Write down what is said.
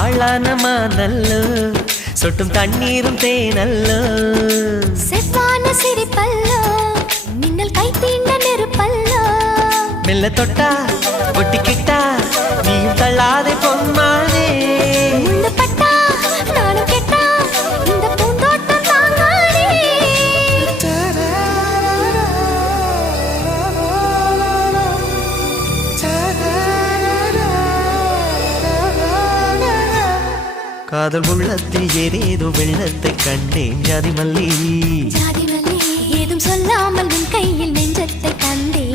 ஆளான மாதல்லோ சொட்டும் தண்ணீரும் தேனல்லோ செவ்வான சிரிப்பல்லோ மின்னல் கை தீண்ட நெருப்பல்லோ மெல்ல தொட்டா ஒட்டிக்கிட்டா நீயும் தள்ளாதே பொன்மானே முள்ளு பட்டா நானும் கெட்டா இந்த பூந்தோட்டம் தாங்காதே காதல் உள்ளத்தில் ஏதேதோ வெள்ளத்தை கண்டேன் ஜாதி மல்லி ஜாதி மல்லி ஏதும் சொல்லாமல் உன் கையில் நெஞ்சத்தை கண்டே